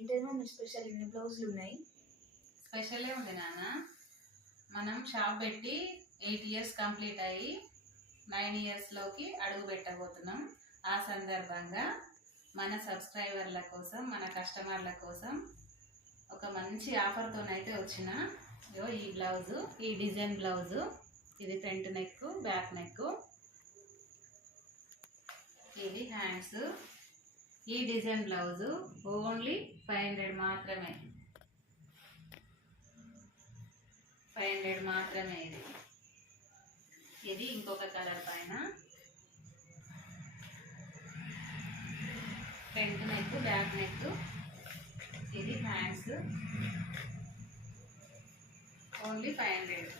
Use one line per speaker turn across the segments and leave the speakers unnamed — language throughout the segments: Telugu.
ఏంటేమో మీ స్పెషల్ ఇన్ని బ్లౌజులు ఉన్నాయి?
స్పెషలే ఉంది నాన్న. మనం షాప్ పెట్టి ఎయిట్ ఇయర్స్ కంప్లీట్ అయ్యి నైన్ ఇయర్స్లోకి అడుగు పెట్టబోతున్నాం. ఆ సందర్భంగా మన సబ్స్క్రైబర్ల కోసం మన కస్టమర్ల కోసం ఒక మంచి ఆఫర్తోనైతే వచ్చిన ఇగో ఈ బ్లౌజు ఈ డిజైన్ బ్లౌజు ఇది ఫ్రంట్ నెక్ బ్యాక్ నెక్ ఇది హ్యాండ్స్ ఈ design blouse only five hundred మాత్రమే. ఫైవ్ హండ్రెడ్ మాత్రమే ఇది. ఇది ఇంకొక కలర్ పైన. Front neck back neck. ఇది హ్యాండ్స్. Only five hundred.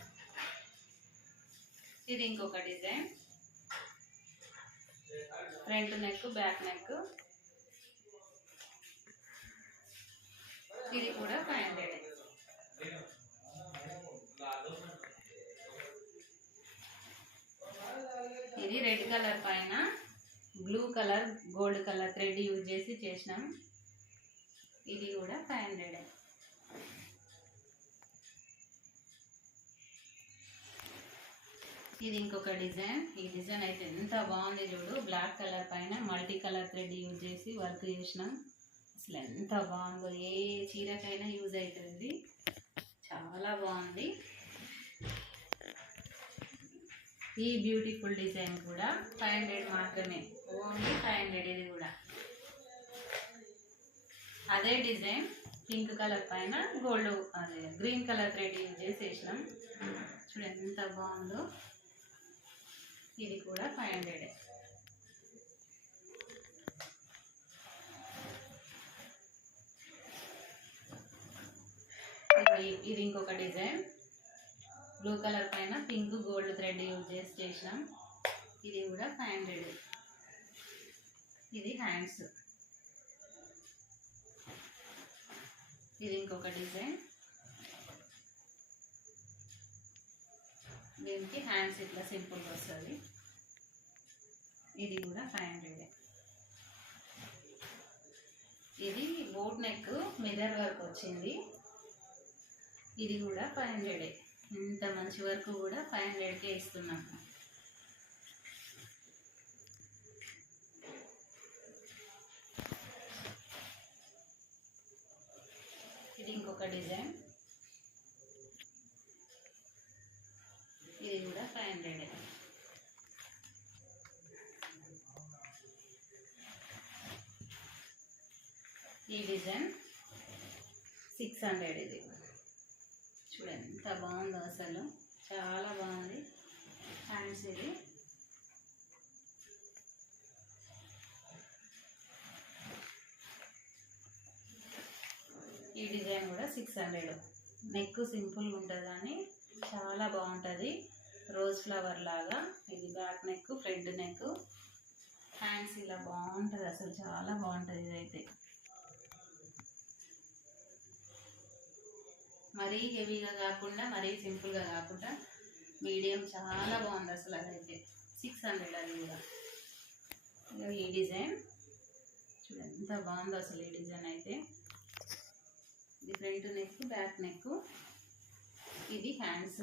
ఇది ఇంకొక design. Front neck back neck. ఇది కూడా ఫైవ్ హండ్రెడ్ ఇది రెడ్ కలర్ పైన blue colour gold colour thread use చేసి చేసినాం. ఇది కూడా ఫైవ్ హండ్రెడ్ ఇది ఇంకొక డిజైన్. ఈ డిజైన్ అయితే ఎంత బాగుంది చూడు. బ్లాక్ కలర్ పైన మల్టీ కలర్ థ్రెడ్ యూజ్ చేసి వర్క్ చేసినాం. అసలు ఎంత బాగుందో ఏ చీరకైనా యూజ్ అవుతుంది చాలా బాగుంది. ఈ బ్యూటిఫుల్ డిజైన్ కూడా ఫైవ్ హండ్రెడ్ మాత్రమే. ఓన్లీ ఫైవ్ హండ్రెడ్ ఇది కూడా. అదే డిజైన్ పింక్ కలర్ పైన గోల్డ్ అదే గ్రీన్ కలర్ థ్రెడ్ యూజ్ చేసి వేసినాం. చూడండి ఎంత బాగుందో. ఇది కూడా ఫైవ్ హండ్రెడే ఇది ఇంకొక డిజైన్. బ్లూ కలర్ పైన పింక్ గోల్డ్ థ్రెడ్ యూజ్ చేసి చేసినాం. ఇది కూడా ఫైవ్ హండ్రెడ్ ఇది హ్యాండ్స్. ఇది ఇంకొక డిజైన్. దీనికి హ్యాండ్స్ ఇట్లా సింపుల్గా వస్తుంది. ఇది కూడా ఫైవ్ హండ్రెడ్ ఇది బోట్ నెక్ మిర్రర్ వర్క్ వచ్చింది. ఇది కూడా ఫైవ్ హండ్రెడే ఇంత మంచి వర్క్ కూడా ఫైవ్ హండ్రెడ్కే ఇస్తున్నాం ఇది ఇంకొక డిజైన్. ఇది కూడా ఫైవ్ హండ్రెడే ఈ డిజైన్ సిక్స్ హండ్రెడ్ ఇది. చూడండి ఎంత బాగుందో అసలు. చాలా బాగుంది. హ్యాండ్స్ ఇది. ఈ డిజైన్ కూడా సిక్స్ హండ్రెడ్ నెక్ సింపుల్గా ఉంటుంది కానీ చాలా బాగుంటుంది. రోజ్ ఫ్లవర్ లాగా. ఇది back neck front neck hands ఇలా బాగుంటుంది అసలు. చాలా బాగుంటుంది ఇదైతే. మరీ హెవీగా కాకుండా మరీ సింపుల్గా కాకుండా మీడియం చాలా బాగుంది అసలు అదైతే. సిక్స్ హండ్రెడ్ అది కూడా. ఈ డిజైన్. చూడండి ఎంత బాగుందో అసలు ఈ డిజైన్ అయితే. ఇది ఫ్రంట్ నెక్ బ్యాక్ నెక్. ఇది హ్యాండ్స్.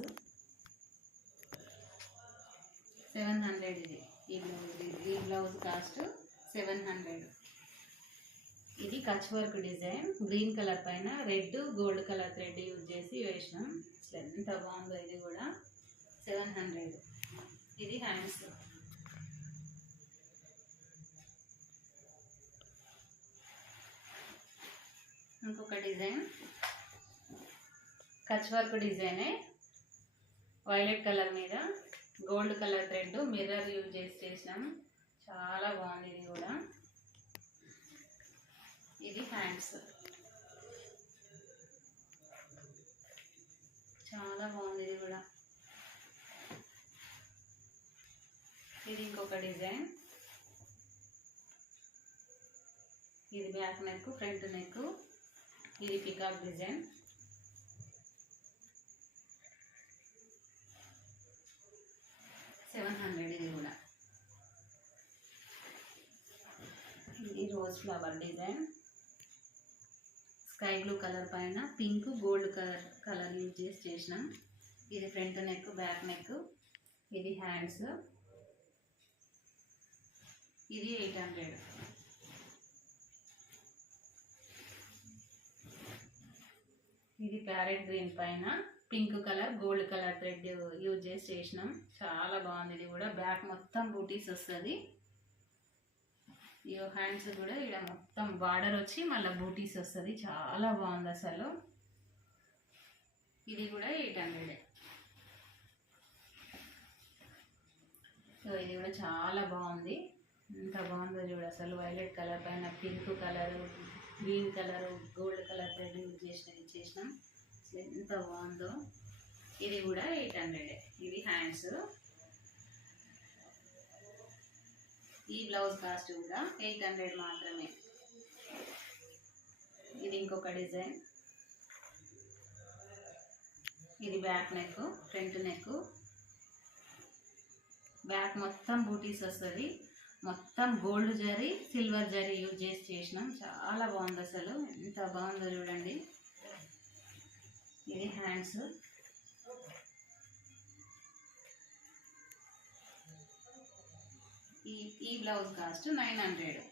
సెవెన్ హండ్రెడ్ ఇది. ఈ బ్లౌజ్ ఈ బ్లౌజ్ కాస్ట్ సెవెన్ హండ్రెడ్. ఇది Kutch work design. Green colour పైన red gold colour thread use చేసి వేసినాం. అసలు ఎంత బాగుందో ఇది కూడా. Seven hundred. ఇది హ్యాండ్స్. ఇంకొక డిజైన్. కచ్ వర్క్ డిజైనే. వైలెట్ కలర్ మీద gold colour thread mirror use చేసి చేసినాం. చాలా బాగుంది ఇది కూడా. ఇది హ్యాండ్స్. చాలా బాగుంది ఇది కూడా. ఇది ఇంకొక డిజైన్. ఇది బ్యాక్ నెక్ ఫ్రంట్ నెక్. ఇది పికాక్ డిజైన్. సెవెన్ హండ్రెడ్ ఇది కూడా. ఇది rose flower design. Sky blue colour పైన pink gold colour colour use చేసి చేసినాం. ఇది ఫ్రంట్ నెక్ బ్యాక్ నెక్. ఇది హ్యాండ్స్. ఇది ఎయిట్ హండ్రెడ్. ఇది ప్యారెట్ గ్రీన్ పైన pink colour gold colour thread use చేసి చేసినాం. చాలా బాగుంది. ఇది కూడా బ్యాక్ మొత్తం బూటీస్ వస్తుంది. ఈ హ్యాండ్స్ కూడా ఇక్కడ మొత్తం బార్డర్ వచ్చి మళ్ళీ బూటీస్ వస్తుంది. చాలా బాగుంది అసలు. ఇది కూడా ఎయిట్ హండ్రెడ్ సో ఇది కూడా చాలా బాగుంది. ఎంత బాగుందో చూడు అసలు. వైలెట్ కలర్ పైన pink colour green colour gold colour thread use చేసిన. చేసినాం ఎంత బాగుందో. ఇది కూడా ఎయిట్ హండ్రెడ్ ఇది హ్యాండ్స్ ఈ బ్లౌజ్ కాస్ట్ కూడా ఎయిట్ హండ్రెడ్ మాత్రమే. ఇది ఇంకొక డిజైన్. ఇది back neck front neck. Back మొత్తం బూటీస్ వస్తుంది. మొత్తం gold zari silver zari use చేసి చేసినాం. చాలా బాగుంది అసలు. ఎంత బాగుందో చూడండి. ఇది హ్యాండ్స్. ఈ ఈ బ్లౌజ్ కాస్ట్ నైన్ హండ్రెడ్.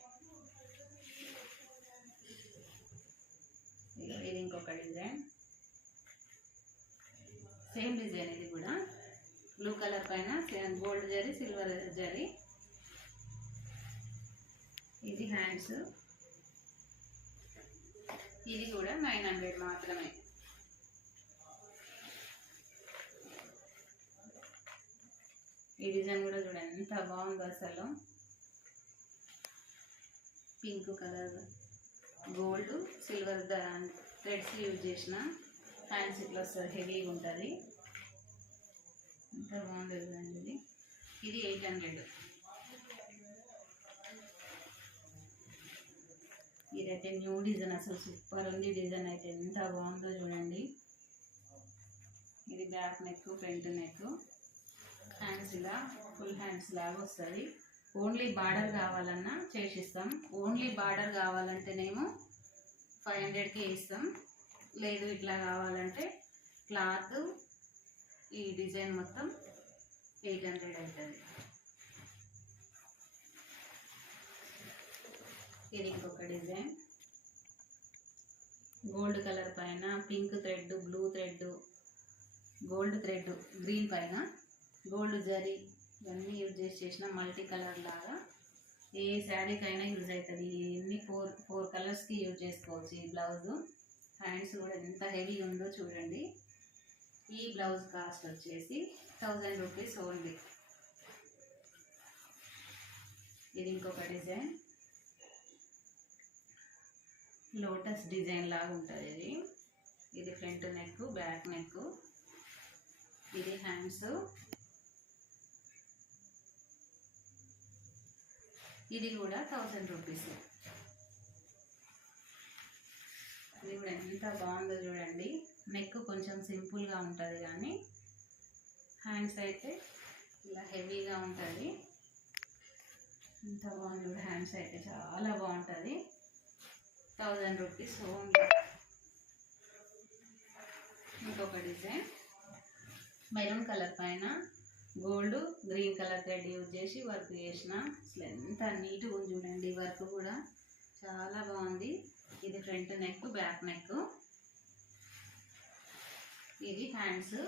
ఇది ఇంకొక డిజైన్. సేమ్ డిజైన్ ఇది కూడా. బ్లూ కలర్ పైన గోల్డ్ జరీ సిల్వర్ జరీ. ఇది హ్యాండ్స్. ఇది కూడా నైన్ హండ్రెడ్ మాత్రమే. ఈ డిజైన్ కూడా చూడండి ఎంత బాగుందో అసలు. Pink colour gold silver threads use చేసిన హ్యాండ్స్ ఇట్లా వస్తుంది హెవీగా ఉంటుంది. ఎంత బాగుంది చూడండి ఇది. ఇది ఎయిట్ హండ్రెడ్. ఇదైతే న్యూ డిజైన్ అసలు సూపర్ ఉంది డిజైన్ అయితే. ఎంత బాగుందో చూడండి. ఇది back neck front neck. Hands ఇలా ఫుల్ హ్యాండ్స్ లాగా వస్తుంది. ఓన్లీ బార్డర్ కావాలన్నా చేసిస్తాం. ఓన్లీ బార్డర్ కావాలంటేనేమో ఫైవ్ హండ్రెడ్కి ఇస్తాం. లేదు ఇట్లా కావాలంటే క్లాత్ ఈ డిజైన్ మొత్తం ఎయిట్ హండ్రెడ్ అవుతుంది ఇది ఇంకొక డిజైన్ గోల్డ్ కలర్ పైన pink thread blue thread gold thread green పైన గోల్డ్ జరీ ఇవన్నీ యూజ్ చేసి చేసిన మల్టీ కలర్ లాగా. ఏ శారీకైనా యూజ్ అవుతుంది. ఎన్ని ఫోర్ ఫోర్ కలర్స్కి యూజ్ చేసుకోవచ్చు ఈ బ్లౌజ్. హ్యాండ్స్ కూడా ఎంత హెవీ ఉందో చూడండి. ఈ బ్లౌజ్ కాస్ట్ వచ్చేసి థౌజండ్ రూపీస్ ఓన్లీ. ఇది ఇంకొక డిజైన్. లోటస్ డిజైన్ లాగా ఉంటుంది ఇది. ఇది ఫ్రంట్ నెక్ బ్యాక్ నెక్ ఇది హ్యాండ్స్. ఇది కూడా థౌజండ్ రూపీస్ ఇది కూడా ఎంత బాగుందో చూడండి. నెక్ కొంచెం సింపుల్గా ఉంటుంది కానీ హ్యాండ్స్ అయితే ఇలా హెవీగా ఉంటుంది. ఎంత బాగుంది చూడు హ్యాండ్స్ అయితే చాలా బాగుంటుంది. థౌజండ్ రూపీస్ ఓన్లీ ఇంకొక డిజైన్ మెరూన్ కలర్ పైన gold green colour thread use చేసి వర్క్ చేసిన. అసలు ఎంత నీట్గా ఉంది చూడండి వర్క్ కూడా. చాలా బాగుంది. ఇది ఫ్రంట్ నెక్ బ్యాక్ నెక్. ఇది హ్యాండ్స్.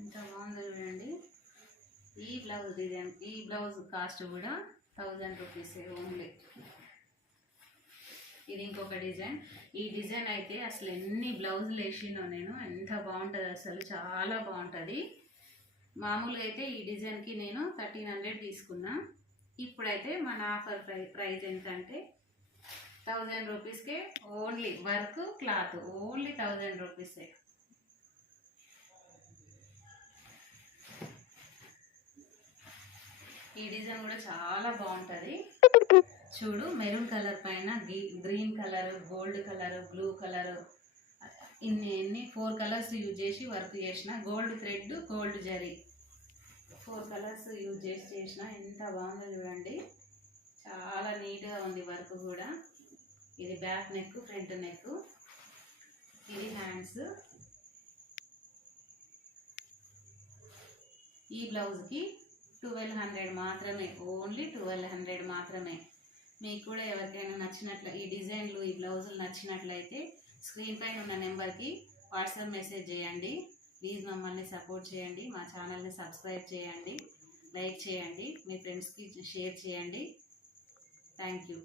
ఎంత బాగుంది చూడండి. ఈ బ్లౌజ్ డిజైన్ ఈ బ్లౌజ్ కాస్ట్ కూడా థౌజండ్ రూపీస్ ఓన్లీ. ఇది ఇంకొక డిజైన్. ఈ డిజైన్ అయితే అసలు ఎన్ని బ్లౌజులు వేసినో నేను. ఎంత బాగుంటుంది అసలు. చాలా బాగుంటుంది. మామూలుగా అయితే ఈ డిజైన్కి నేను థర్టీన్ హండ్రెడ్ తీసుకున్నా. ఇప్పుడైతే మన ఆఫర్ ప్రై ప్రైస్ ఎంత అంటే థౌజండ్ రూపీస్కే only work cloth only thousand రూపీసే. ఈ డిజైన్ కూడా చాలా బాగుంటుంది. చూడు మెరూన్ కలర్ పైన green colour gold colour blue colour. ఇన్ని ఎన్ని? ఫోర్ కలర్స్ యూజ్ చేసి వర్క్ చేసిన. గోల్డ్ థ్రెడ్ గోల్డ్ జరీ ఫోర్ కలర్స్ యూజ్ చేసి చేసిన ఎంత బాగుందో చూడండి. చాలా నీట్గా ఉంది వర్క్ కూడా. ఇది బ్యాక్ నెక్ ఫ్రంట్ నెక్ ఇది హ్యాండ్స్ ఈ బ్లౌజ్కి ట్వెల్వ్ హండ్రెడ్ మాత్రమే. ఓన్లీ ట్వెల్వ్ హండ్రెడ్ మాత్రమే. మీకు కూడా ఎవరికైనా నచ్చినట్లు ఈ డిజైన్లు ఈ బ్లౌజులు నచ్చినట్లయితే స్క్రీన్ పైన ఉన్న నెంబర్కి వాట్సాప్ మెసేజ్ చేయండి. ప్లీజ్ మమ్మల్ని సపోర్ట్ చేయండి. మా ఛానల్ని సబ్స్క్రైబ్ చేయండి. లైక్ చేయండి. మీ ఫ్రెండ్స్కి షేర్ చేయండి. Thank you.